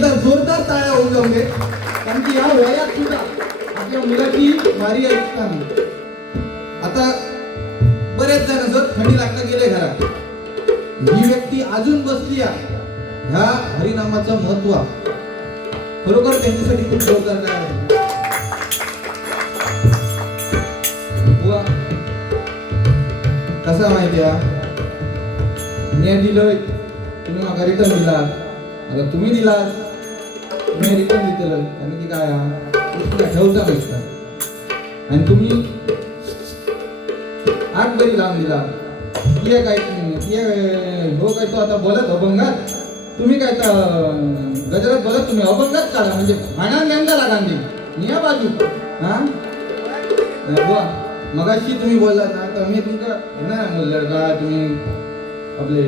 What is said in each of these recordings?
एकदा जोरदार टाळ्या होऊन जाऊ दे कारण की या वयात सुद्धा आपल्या मुलाची भारी ऐकताना आता बरेच जण जर थंडी लागता गेले घरात. ही व्यक्ती अजून बसली आहे. ह्या हरिनामाचं महत्त्व. खरोखर त्यांच्यासाठी खूप जोरदार काय आहे. बुवा, कसं माहिती आहे मी दिलोय. तुम्ही म्हाका रिटर्न दिला आता तुम्ही दिला मी रिटर्न दितलं कारण की काय ठेवता नसता आणि तुम्ही आठ बरी लावून दिला. ये काय ये हो काय तो आता बोलत अभंगात? तुम्ही काय तर गजरात बोलत तुम्ही अभंगात काढा म्हणजे भांडण नेमदा लागा मी या बाजू. हा? बुवा मगाशी तुम्ही बोलला ना तर मी तुमका हे नाही बोललं का तुम्ही आपले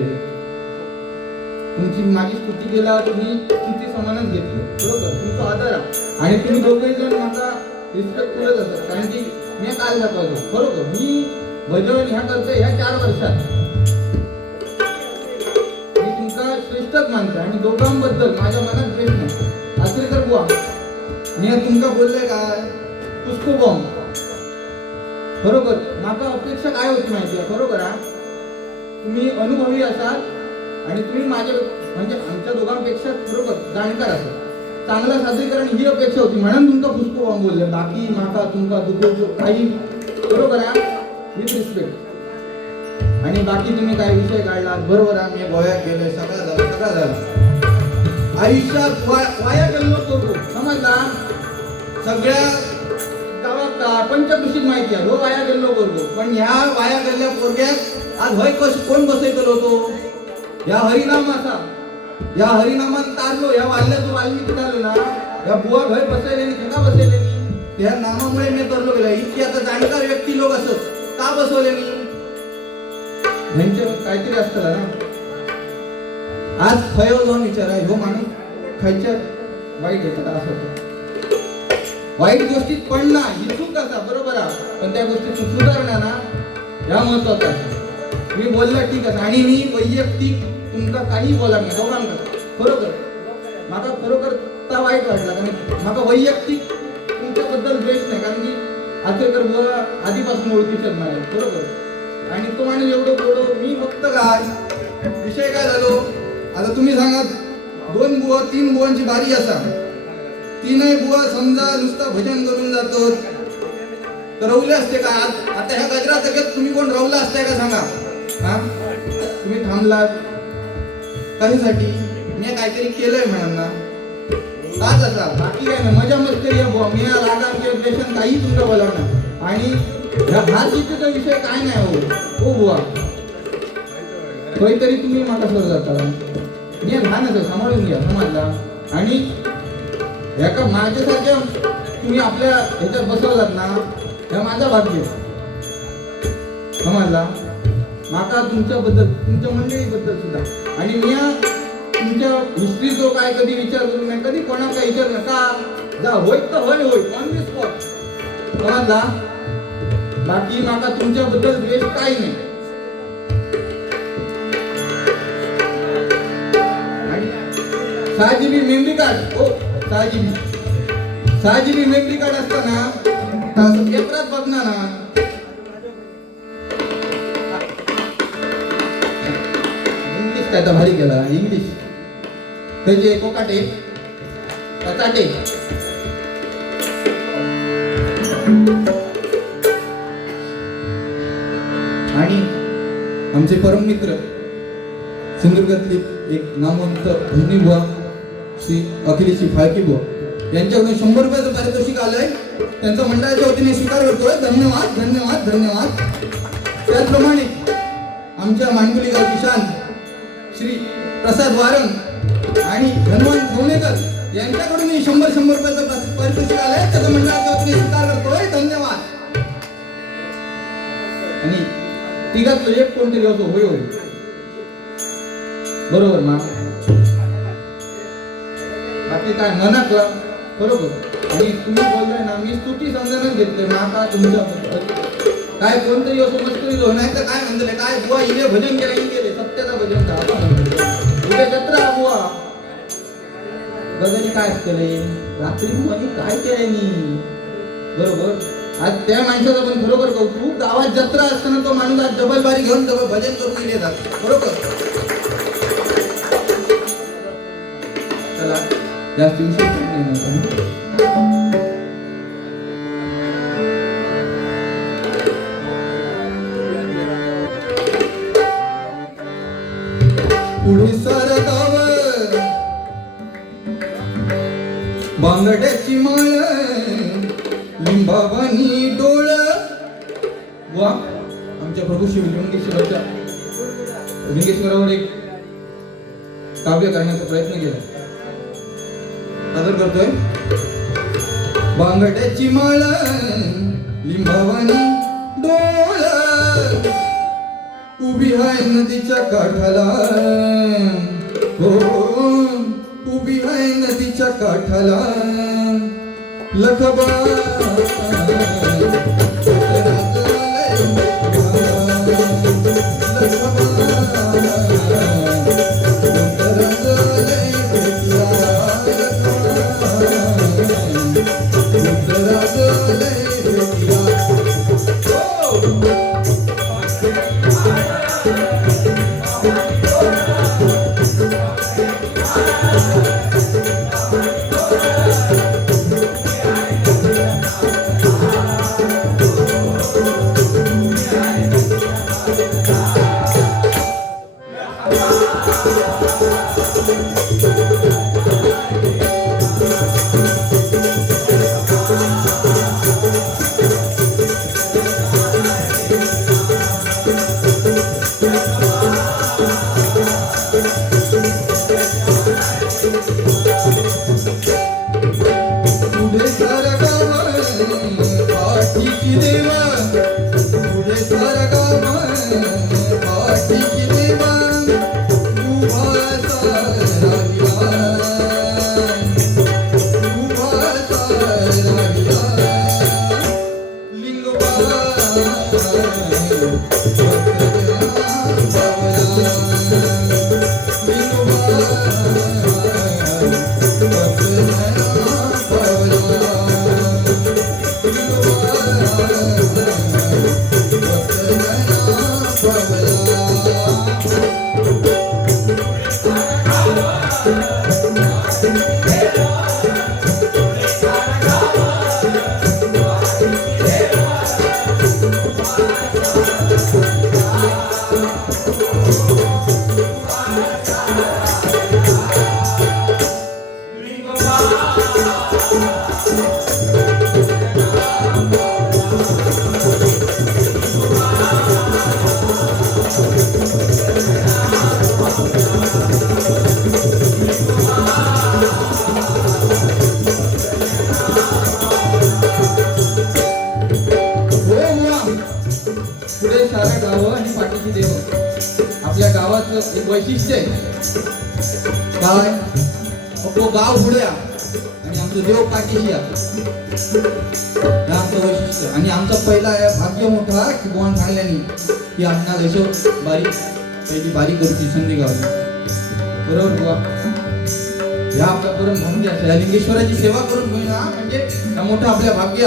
तुमची माझी स्तुती केला तुम्ही स्तुती समानच घेतली. बरोबर? तुमचा आदर आहे. आणि तुम्ही दोघे जण माझा करत असतात कारण की मी काल दाखवतो बरोबर? मी भजन ह्या करतो ह्या चार वर्षात मी तुमका श्रेष्ठच मानतो आणि दोघांबद्दल माझ्या मनात द्वेष नाही. असले तर बुवा. मी तुमका बोलले काय पुष्को बॉम्ब बरोबर? माका अपेक्षा काय होती माहिती आहे? बरोबर हा? तुम्ही अनुभवी असाल. आणि तुम्ही माझ्या म्हणजे आमच्या दोघांपेक्षा बरोबर जाणकार असाल चांगलं सादरीकरण ही अपेक्षा होती. म्हणून तुमका पुष्को बोलले. बाकी माका तुमका दुखवतो काही बरोबर आहे विथ रिस्पेक्ट आणि बाकी तुम्ही काय विषय काढला बरोबर आम्ही गोव्यात गेलोय सगळं झालं सगळं झालं. आयुष्यात वाया वाया गेलो तो. समजला? सगळ्या गावात पंचकृषीत माहिती आहे. हो वाया गेल्लो बरोबर पण ह्या वाया गेल्ल्या पोरग्यात आज होय कस कोण बसयतलो तो? या हरिनाम असा या हरिनामात तारलो या वाल्याचं वाल्मिकी तारलो ना या बुवा घर बसलेले का बसलेले त्या नामामुळे मी तरलो गेला. इतकी आता जाणकार व्यक्ती लोक असत का बसवले मी यांचे काहीतरी असत ना. आज खयो जाऊन विचारा ह्यो माणूस खायच्या वाईट येतात असं होतं. वाईट गोष्टीत पडणं ही चूक असा बरोबर आहे. पण त्या गोष्टीत सुधारणा ना ह्या महत्वाचं आहे. मी बोलला ठीक आहे. आणि मी वैयक्तिक तुमका काही बोला नाही. दोघांकडे खरोखर. म्हाका खरोखर ता वाईट वाटला कारण माका वैयक्तिक तुमच्याबद्दल द्वेष नाही कारण की आचरेकर बुवा आधीपासून ओळखीचे नाही बरोबर आणि तो आणि एवढं एवढं मी फक्त काय विषय काय झालो? आता तुम्ही सांगा दोन बुवा तीन बुवांची बारी असा. तीनही बुवा समजा नुसतं भजन करून जातो तर रवले असते का? आज आता ह्या गजरा तुम्ही कोण रवला असताय का सांगा? हा? तुम्ही थांबलात. कशासाठी मी काहीतरी केलंय म्हणा ना. असा बाकी काय ना मजा मस्करी या बुवा. मी रागाम देशन काही तुमचं बोलावणार आणि हा भात विषय काय नाही हो. हो बुवा. खंय तरी तुम्ही म्हाका सर जाता. मी लहान असं सांभाळून घ्या समाजला आणि ह्याका माझ्यासारख्या तुम्ही आपल्या ह्याच्यात बसवलात ना ह्या माझा भाग्य समजला? माका तुमच्याबद्दल तुमच्या मंडळीबद्दल सुद्धा. आणि मी तुमच्या हिस्ट्री जो काय कधी विचार करू नये कधी कोणाला काय विचार नका जा होय तर होय होय ऑन दी स्पॉट समजला बाकी माका तुमच्याबद्दल द्वेष काही नाही. सहाजीबी मेमरी कार्ड हो सहाजीबी. सहाजीबी मेमरी कार्ड असताना तर पेपरात काय तर भारी केला इंग्लिश. त्याचे कोकाटे कचाटे आणि आमचे परम मित्र सिंधुदुर्गातले एक नामवंत धोनीबुवा श्री अखिलेशी फाळकीबुवा यांच्याकडून शंभर रुपयाचं पारितोषिक आलंय. त्यांचा मंडळाच्या वतीने स्वीकार करतोय. धन्यवाद धन्यवाद धन्यवाद. त्याचप्रमाणे आमच्या मानगुली गावची शान श्री प्रसाद वारंग आणि हनुमान भवनेकर यांच्याकडून शंभर शंभर रुपयाचं पास- आलंय त्याचं मंडळाच्या वतीने स्वीकार करतोय. धन्यवाद. आणि तिघातलं एक कोणतरी असो होय होय? बरोबर मा. बाकी काय मनात बरोबर. आणि तुम्ही बोलताय ना मी स्तुती समजायलाच घेतले माता तुमच्या काय कोणतरी असो मस्करी जो नाही तर काय म्हणतले काय बुवा इले भजन केलं इ गेले सत्याचा भजन का? आपण म्हणतो. उद्या जत्रा बुवा गजाने काय केलंय? रात्री भुवानी काय केलंय मी बरोबर? आज त्या माणसाचं पण खरोखर कौतुक गावात जत्रा असताना तो माणूस आज डबल बारी घेऊन डबल भजन करून गेले जात. बरोबर? चला जास्त विषय नाही पुढे सरगाव बांगड्याची माळ लिंबावानी डोळ. वा आमच्या प्रभू शिवलिंगेश्वराच्या लिंगेश्वरावर एक काव्य करण्याचा प्रयत्न केला. सादर करतोय. बांगड्याची माळ लिंबावानी उभी आहे नदीच्या काठाला. हो उभी आहे नदीच्या काठाला. लखबा. you. आहे. काय अहो, गाव पुढे आणि आमचं देव पाठीशी आमचं वैशिष्ट्य. आणि आमचा पहिला भाग्य मोठा की बोन सांगल्याने की आम्हाला यशो बारीक पहिली बारी करूची संधी गावली बरोबर बुवा? ह्या आपल्या करून म्हणून द्यायचं लिंगेश्वराची सेवा करून होईना म्हणजे हा मोठा आपल्या भाग्य.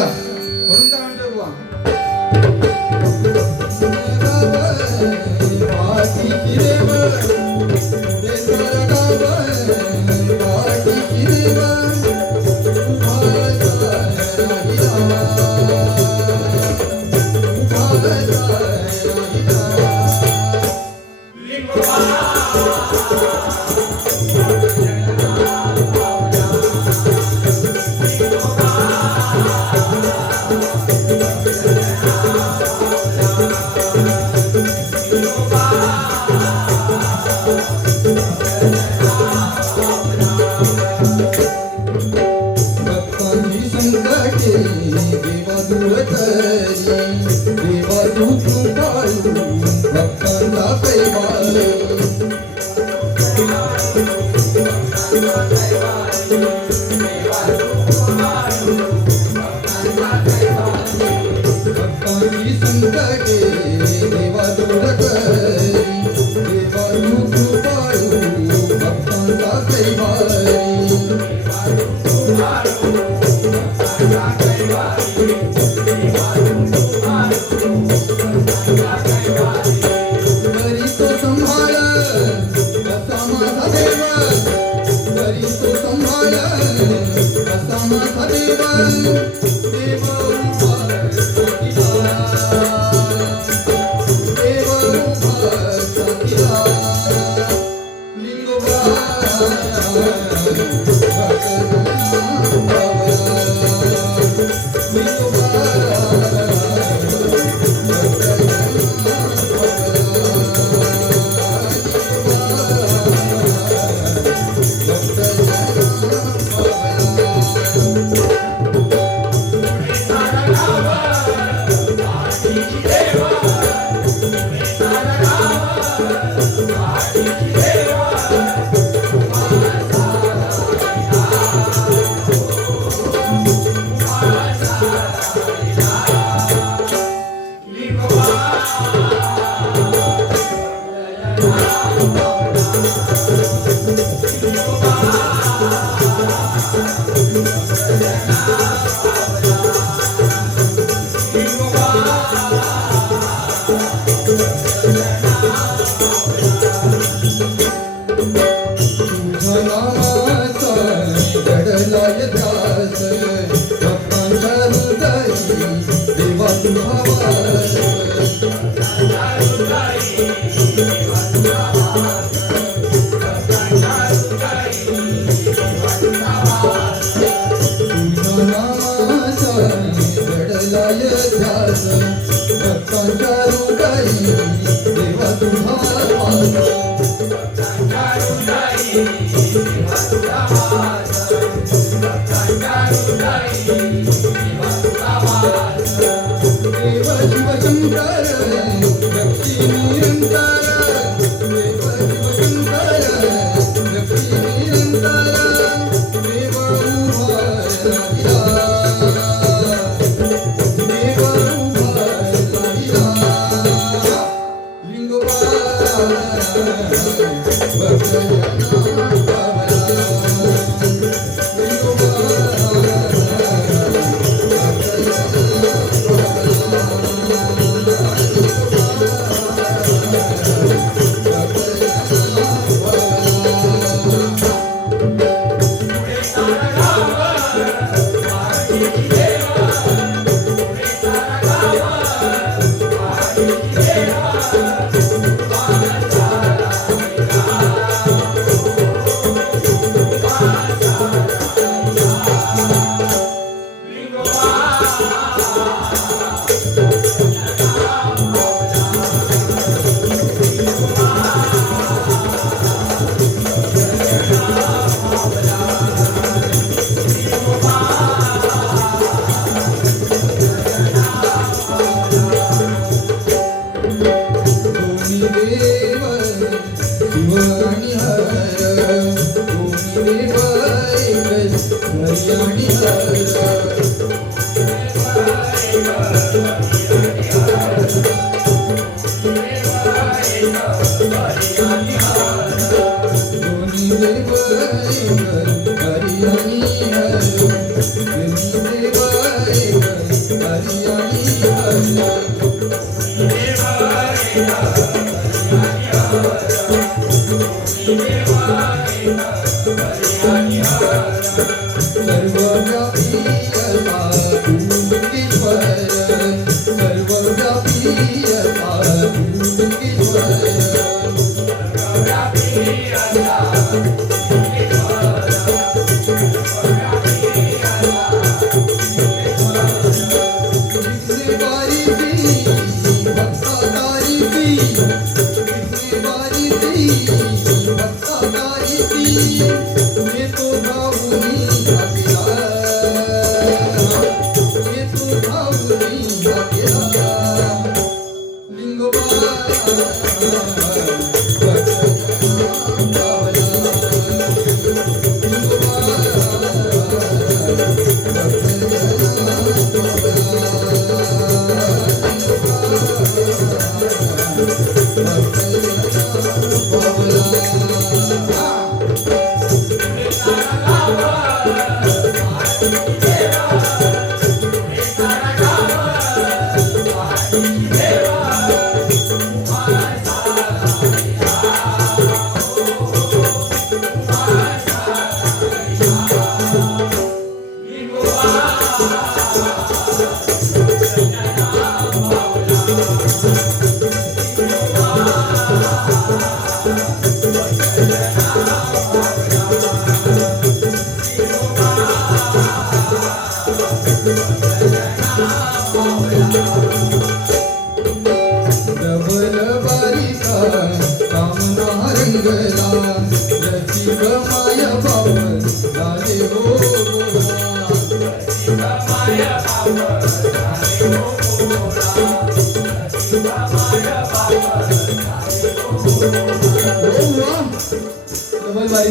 Música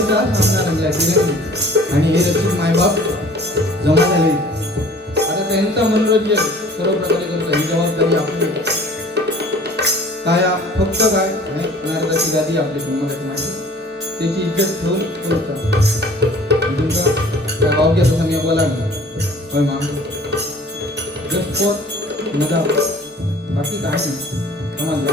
डबल बारीचा सामना रंगला आणि हे रसिक मायबाप जमा झाले. आता त्यांचा मनोरंजन सर्व प्रकारे करतो ही जबाबदारी आपली. काय फक्त काय? नाही नारदाची गादी आपली संमताची माहिती त्याची इज्जत ठेवून करतात. तुमचा काय भाव घ्या तसा मी बोला होय मा जस्ट फॉर मजा बाकी काय नाही. समजला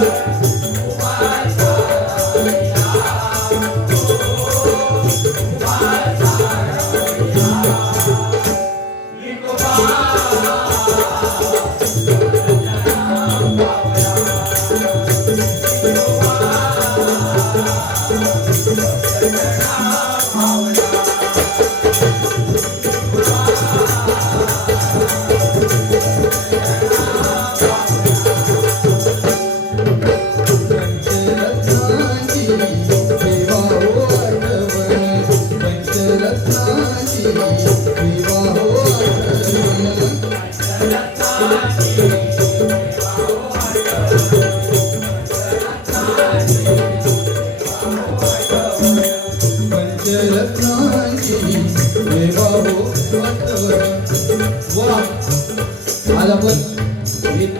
पंचरत्नाची आपण एक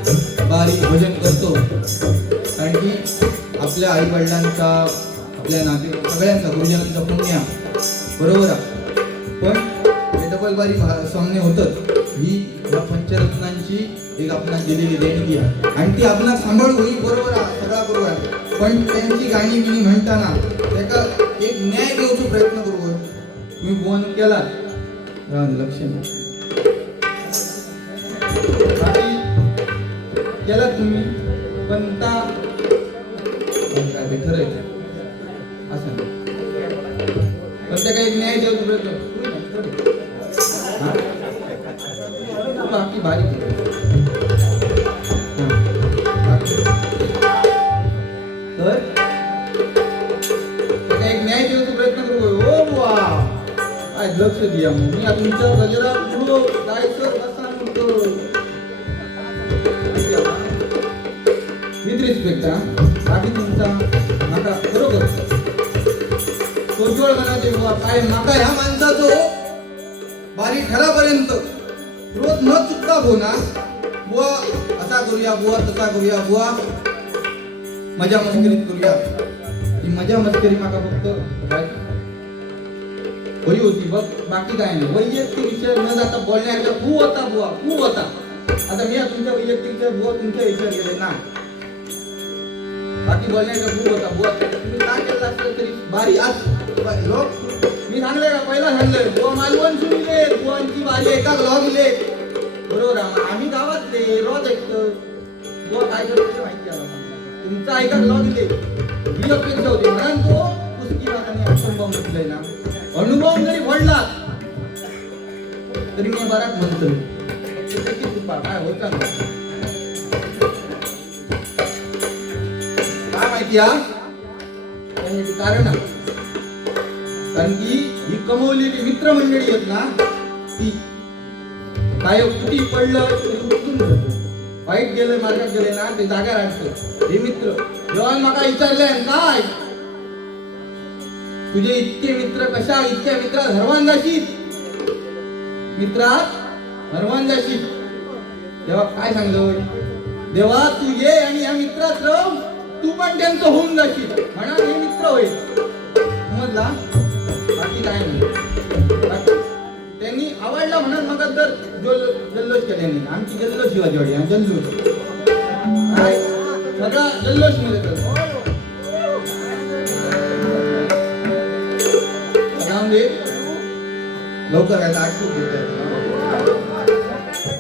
बारीक भजन करतो. कारण की आपल्या आई वडिलांचा आपल्या नाते सगळ्यांचा गुरुजनांचा पुण्य बरोबर आहे. पण हे डबल बारी सामने होतं. ही या पंचरत्नांची एक आपणास दिलेली देणगी आहे. आणि ती आपणास सांभाळ ही बरोबर आहे. सगळा बरोबर आहे. पण त्यांची गाणी बिणी म्हणताना त्याका एक न्याय देऊचा प्रयत्न करू. मी फोन केला राहू लक्ष केला तुम्ही पण ता पण काय ते खरं आहे असं. नाही. पण त्या काही न्याय देऊ प्रयत्न हा? बाकी भारी हा, बाकी. न्याय देऊ प्रयत्न करू. ओ वा काय लक्ष द्या मग. मी आता तुमच्या गजरा पेक्षा रिस्पेक्ट बाकी तुमचा माका बरोबर सोजवळ मनाचे बुवा काय माका ह्या माणसाचो हो. बारी ठरापर्यंत. रोज न चुकता होणार बुवा असा करूया बुवा तसा करूया बुवा. मजा मस्करीत करूया. ही मजा मस्करी माका फक्त वही होती बघ बाकी काय नाही. वैयक्तिक विषय न जाता बोलण्याचा खूप होता बुवा खूप होता. आता मी तुमच्या वैयक्तिक बुवा तुमच्या विचार केले ना. बाकी बोलण्याचा खूप होता. बुवा तुम्ही काय केलं असलं तरी भारी आज. बारी, लोक हो? मी सांगले का? पहिला सांगलंय. बुवा मालवण सुनले बुवांची बारी एका लागले बरोबर आहे. आम्ही गावातले रोज ऐकतो बुवा काय करतो माहिती आला आम्हाला. तुमचा ऐका दिले ही अपेक्षा होती. म्हणून तो पुस्तकी मागाने अनुभव घेतलाय ना. अनुभव जरी पडला तरी मी बराच म्हणतो काय होता ना त्यासाठी कारण कारण की ही कमवलेली मित्रमंडळी आहेत ना ती काय कुठे पडलं तरी उठून वाईट गेलं मार्गात गेले ना ते जागा राखतो. हे मित्र जेव्हा मला विचारलंय काय? तुझे इतके मित्र कशा इतक्या मित्रा धर्मान जाशील मित्रात धर्मान जाशील तेव्हा काय सांगलं देवा तू ये आणि या मित्रात राह तू पण त्यांचं होऊन जाशील. म्हणा हे मित्र होईल. समजला बाकी काय नाही. त्यांनी आवडला म्हणून मग तर जल्लोष केल्याने आमची जल्लोष शिवाजीवाडी हा जल्लोष. काय? सगळा जल्लोषमध्ये तर. लवकर आहे आठवू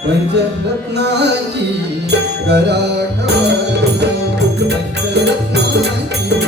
पंचरत्नाची कराठवली पंचरत्नाची कराठवली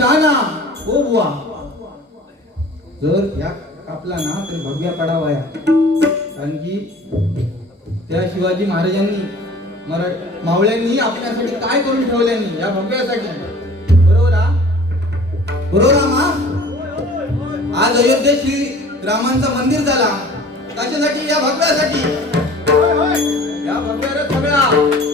म्हणजे हो बुवा जर या कापला ना तर भव्या पडावाया. कारण की त्या शिवाजी महाराजांनी मरा मावळ्यांनी आपल्यासाठी काय करून ठेवल्यानी या भव्यासाठी बरोबर बरोबर मा? आज अयोध्या श्री रामांचं मंदिर झाला. कशासाठी? या भव्यासाठी या भगव्याला सगळा.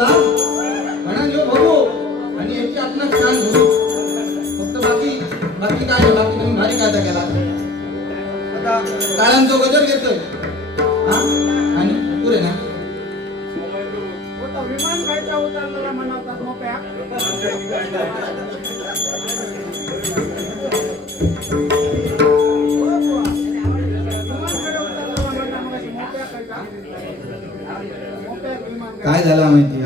समजला म्हणा जो बघू आणि याची आपण छान भरू फक्त बाकी बाकी काय बाकी तुम्ही भारी कायदा केला. आता काळांचो गजर घेतोय. हा? आणि पुरे ना? होता विमान खायचा उतरलेला मनात मोप्या काय झाला माहिती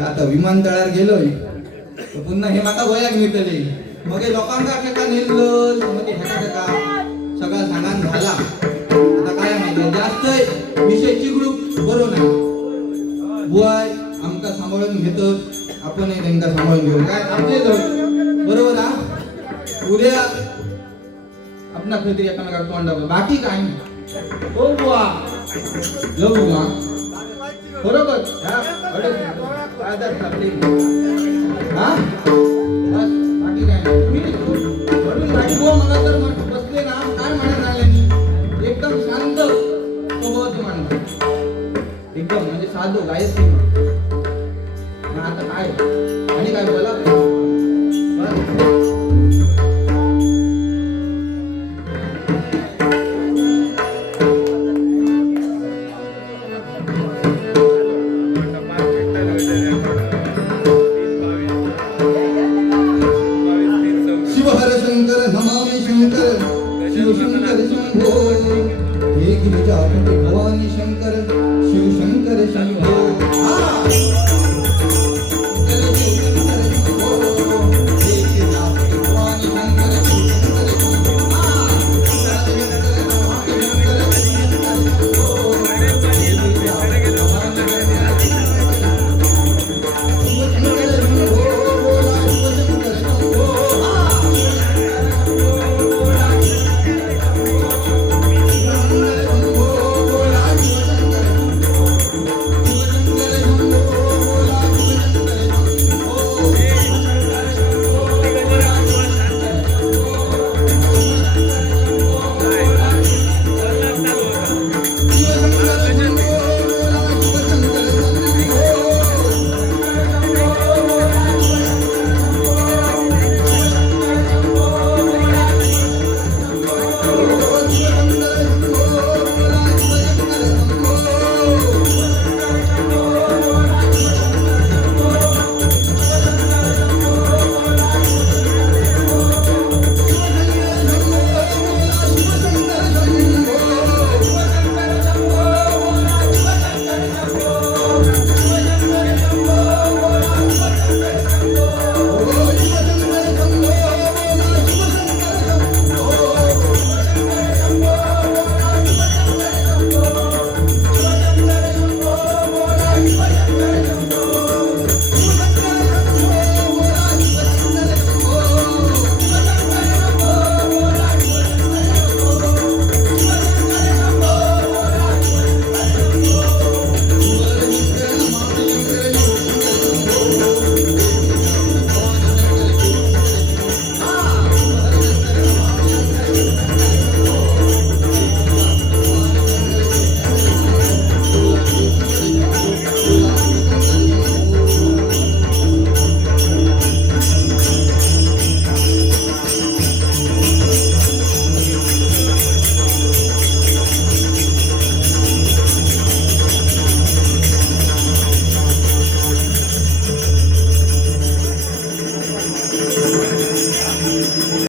आता विमानतळावर गेलोय. पुन्हा हे माका गोयाक मिळतले. मग हे लोकांका एका मग ह्याका तेका सगळा सांगान झाला. आता काय माहिती जास्त विषय चिकडूक बरो नाही. बुवाय आमका सांभाळून घेतात आपणही त्यांना सांभाळून घेऊ. काय आपले बरोबर हा? उद्या आपणा खरी एकामेका तोंडावर बाकी काय नाही. हो बुवा. जाऊ बुवा. बरोबर. हा आदर आपली. हा? बस बाकी काय? म्हणून बुवा मला तर बसले ना काय म्हणत आले मी? एकदम शांत स्वभावाचं माणूस. एकदम म्हणजे साधू गायत्री आता काय? आणि काय बोला?